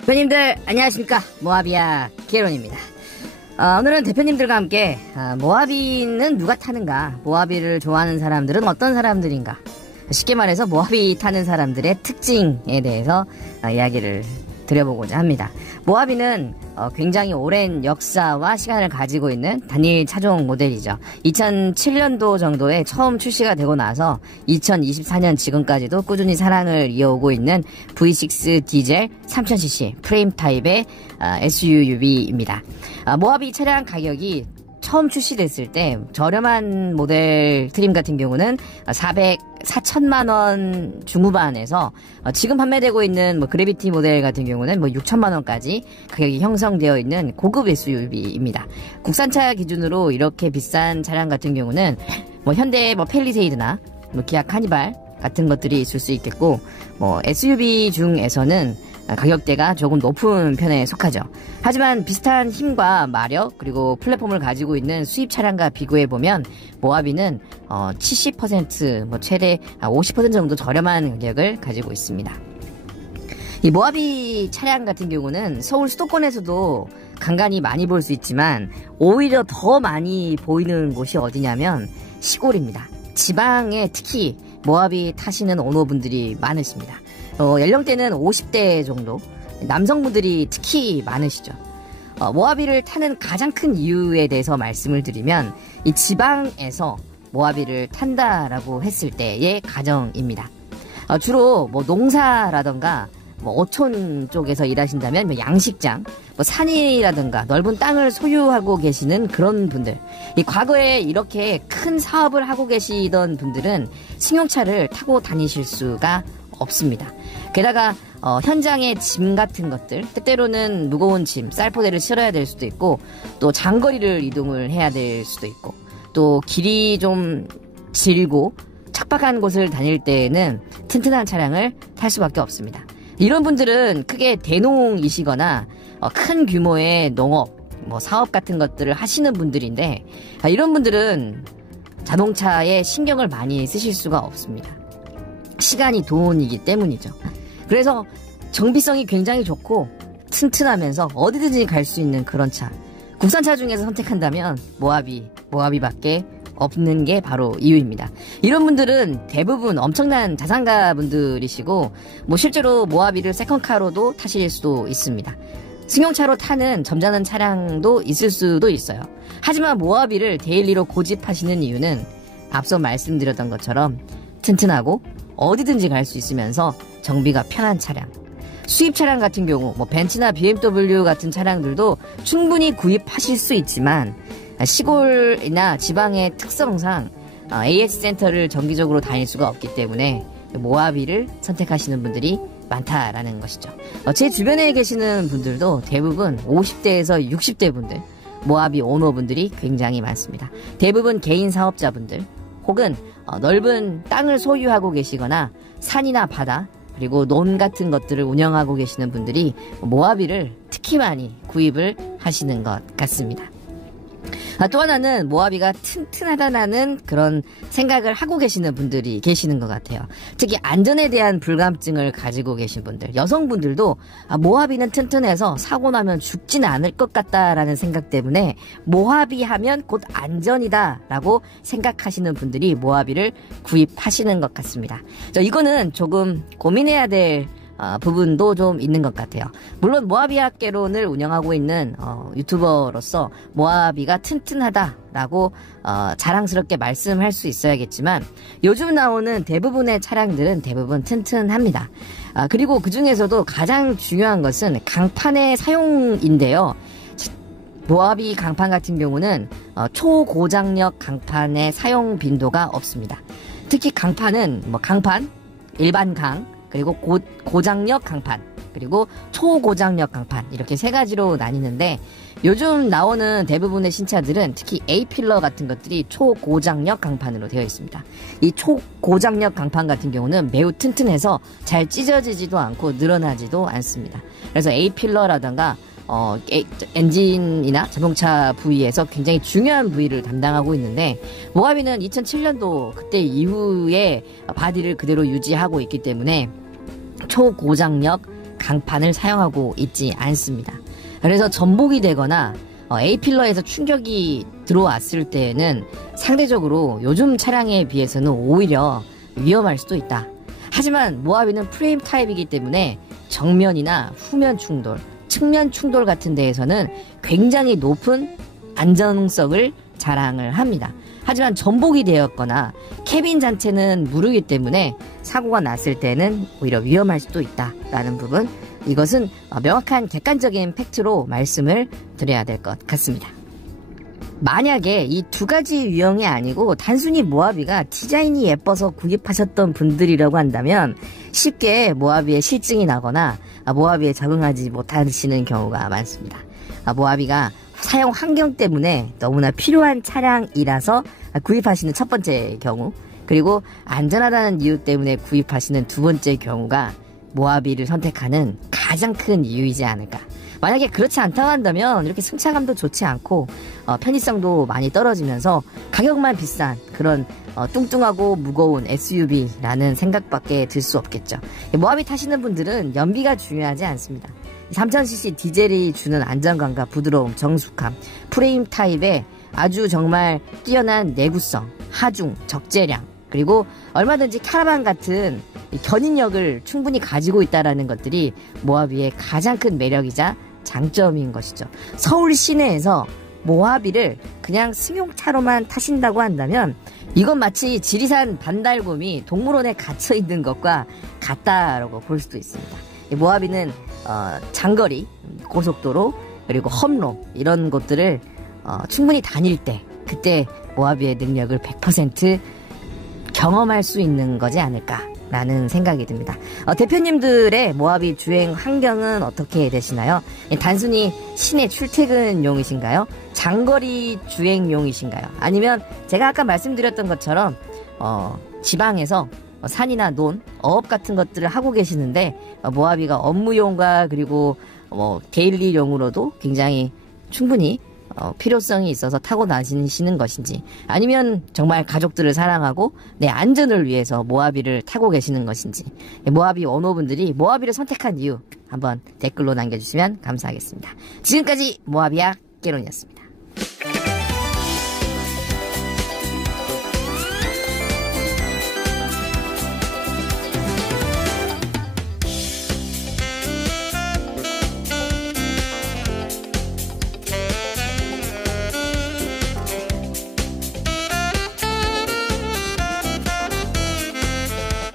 대표님들 안녕하십니까. 모하비아 기에론입니다. 오늘은 대표님들과 함께 모하비는 누가 타는가, 모하비를 좋아하는 사람들은 어떤 사람들인가, 쉽게 말해서 모하비 타는 사람들의 특징에 대해서 이야기를 드려보고자 합니다. 모하비는 굉장히 오랜 역사와 시간을 가지고 있는 단일 차종 모델이죠. 2007년도 정도에 처음 출시가 되고 나서 2024년 지금까지도 꾸준히 사랑을 이어오고 있는 V6 디젤 3000cc 프레임 타입의 SUV입니다. 모하비 차량 가격이 처음 출시됐을 때 저렴한 모델 트림 같은 경우는 4천만원 중후반에서 지금 판매되고 있는 그래비티 모델 같은 경우는 6천만원까지 가격이 형성되어 있는 고급 SUV입니다. 국산차 기준으로 이렇게 비싼 차량 같은 경우는 현대 펠리세이드나 기아 카니발 같은 것들이 있을 수 있겠고, SUV 중에서는 가격대가 조금 높은 편에 속하죠. 하지만 비슷한 힘과 마력 그리고 플랫폼을 가지고 있는 수입 차량과 비교해보면 모하비는 70% 최대 50% 정도 저렴한 가격을 가지고 있습니다. 이 모하비 차량 같은 경우는 서울 수도권에서도 간간히 많이 볼 수 있지만 오히려 더 많이 보이는 곳이 어디냐면 시골입니다. 지방에 특히 모하비 타시는 오너분들이 많으십니다. 연령대는 50대 정도, 남성분들이 특히 많으시죠. 모하비를 타는 가장 큰 이유에 대해서 말씀을 드리면 이 지방에서 모하비를 탄다라고 했을 때의 가정입니다. 주로 농사라던가 어촌 쪽에서 일하신다면 양식장, 산이라든가 넓은 땅을 소유하고 계시는 그런 분들, 이 과거에 이렇게 큰 사업을 하고 계시던 분들은 승용차를 타고 다니실 수가 없습니다. 게다가 현장에 짐 같은 것들, 때때로는 무거운 짐, 쌀포대를 실어야 될 수도 있고, 또 장거리를 이동을 해야 될 수도 있고, 또 길이 좀 질고 척박한 곳을 다닐 때에는 튼튼한 차량을 탈 수밖에 없습니다. 이런 분들은 크게 대농이시거나 큰 규모의 농업, 사업 같은 것들을 하시는 분들인데, 이런 분들은 자동차에 신경을 많이 쓰실 수가 없습니다. 시간이 돈이기 때문이죠. 그래서 정비성이 굉장히 좋고 튼튼하면서 어디든지 갈 수 있는 그런 차, 국산차 중에서 선택한다면 모하비밖에 없는 게 바로 이유입니다. 이런 분들은 대부분 엄청난 자산가 분들이시고, 실제로 모하비를 세컨카로도 타실 수도 있습니다. 승용차로 타는 점잖은 차량도 있을 수도 있어요. 하지만 모하비를 데일리로 고집하시는 이유는 앞서 말씀드렸던 것처럼 튼튼하고 어디든지 갈 수 있으면서 정비가 편한 차량, 수입 차량 같은 경우 벤츠나 BMW 같은 차량들도 충분히 구입하실 수 있지만 시골이나 지방의 특성상 AS 센터를 정기적으로 다닐 수가 없기 때문에 모하비를 선택하시는 분들이 많다라는 것이죠. 제 주변에 계시는 분들도 대부분 50대에서 60대 분들, 모하비 오너분들이 굉장히 많습니다. 대부분 개인 사업자분들, 혹은 넓은 땅을 소유하고 계시거나 산이나 바다 그리고 논 같은 것들을 운영하고 계시는 분들이 모하비를 특히 많이 구입을 하시는 것 같습니다. 또 하나는 모하비가 튼튼하다는 그런 생각을 하고 계시는 분들이 계시는 것 같아요. 특히 안전에 대한 불감증을 가지고 계신 분들, 여성분들도 모하비는 튼튼해서 사고 나면 죽지는 않을 것 같다라는 생각 때문에 모하비 하면 곧 안전이다라고 생각하시는 분들이 모하비를 구입하시는 것 같습니다. 이거는 조금 고민해야 될 부분도 좀 있는 것 같아요. 물론 모하비아 개론을 운영하고 있는 유튜버로서 모하비가 튼튼하다라고 자랑스럽게 말씀할 수 있어야겠지만, 요즘 나오는 대부분의 차량들은 대부분 튼튼합니다. 그리고 그 중에서도 가장 중요한 것은 강판의 사용인데요. 모하비 강판 같은 경우는 초고장력 강판의 사용 빈도가 없습니다. 특히 강판은 강판, 일반 강, 그리고 고장력 강판, 그리고 초고장력 강판, 이렇게 세 가지로 나뉘는데, 요즘 나오는 대부분의 신차들은 특히 A필러 같은 것들이 초고장력 강판으로 되어 있습니다. 이 초고장력 강판 같은 경우는 매우 튼튼해서 잘 찢어지지도 않고 늘어나지도 않습니다. 그래서 A필러라던가 엔진이나 자동차 부위에서 굉장히 중요한 부위를 담당하고 있는데, 모하비는 2007년도 그때 이후에 바디를 그대로 유지하고 있기 때문에 초고장력 강판을 사용하고 있지 않습니다. 그래서 전복이 되거나 A필러에서 충격이 들어왔을 때에는 상대적으로 요즘 차량에 비해서는 오히려 위험할 수도 있다. 하지만 모하비는 프레임 타입이기 때문에 정면이나 후면 충돌, 측면 충돌 같은 데에서는 굉장히 높은 안정성을 자랑을 합니다. 하지만 전복이 되었거나 캐빈 자체는 무르기 때문에 사고가 났을 때는 오히려 위험할 수도 있다라는 부분, 이것은 명확한 객관적인 팩트로 말씀을 드려야 될 것 같습니다. 만약에 이 두 가지 유형이 아니고 단순히 모하비가 디자인이 예뻐서 구입하셨던 분들이라고 한다면 쉽게 모하비에 실증이 나거나 모하비에 적응하지 못하시는 경우가 많습니다. 모하비가 사용 환경 때문에 너무나 필요한 차량이라서 구입하시는 첫 번째 경우, 그리고 안전하다는 이유 때문에 구입하시는 두 번째 경우가 모하비를 선택하는 가장 큰 이유이지 않을까. 만약에 그렇지 않다고 한다면 이렇게 승차감도 좋지 않고 편의성도 많이 떨어지면서 가격만 비싼 그런 뚱뚱하고 무거운 SUV라는 생각밖에 들 수 없겠죠. 모하비 타시는 분들은 연비가 중요하지 않습니다. 3000cc 디젤이 주는 안정감과 부드러움, 정숙함, 프레임 타입에 아주 정말 뛰어난 내구성, 하중, 적재량, 그리고 얼마든지 카라반 같은 견인력을 충분히 가지고 있다는 것들이 모하비의 가장 큰 매력이자 장점인 것이죠. 서울 시내에서 모하비를 그냥 승용차로만 타신다고 한다면 이건 마치 지리산 반달곰이 동물원에 갇혀 있는 것과 같다라고 볼 수도 있습니다. 모하비는 장거리, 고속도로, 그리고 험로 이런 곳들을 충분히 다닐 때 그때 모하비의 능력을 100% 경험할 수 있는 거지 않을까라는 생각이 듭니다. 대표님들의 모하비 주행 환경은 어떻게 되시나요? 단순히 시내 출퇴근용이신가요? 장거리 주행용이신가요? 아니면 제가 아까 말씀드렸던 것처럼 지방에서 산이나 논, 어업 같은 것들을 하고 계시는데 모하비가 업무용과 그리고 데일리용으로도 굉장히 충분히 필요성이 있어서 타고 다니시는 것인지, 아니면 정말 가족들을 사랑하고 내 안전을 위해서 모하비를 타고 계시는 것인지, 모하비 오너분들이 모하비를 선택한 이유 한번 댓글로 남겨주시면 감사하겠습니다. 지금까지 모하비야 깨론이었습니다.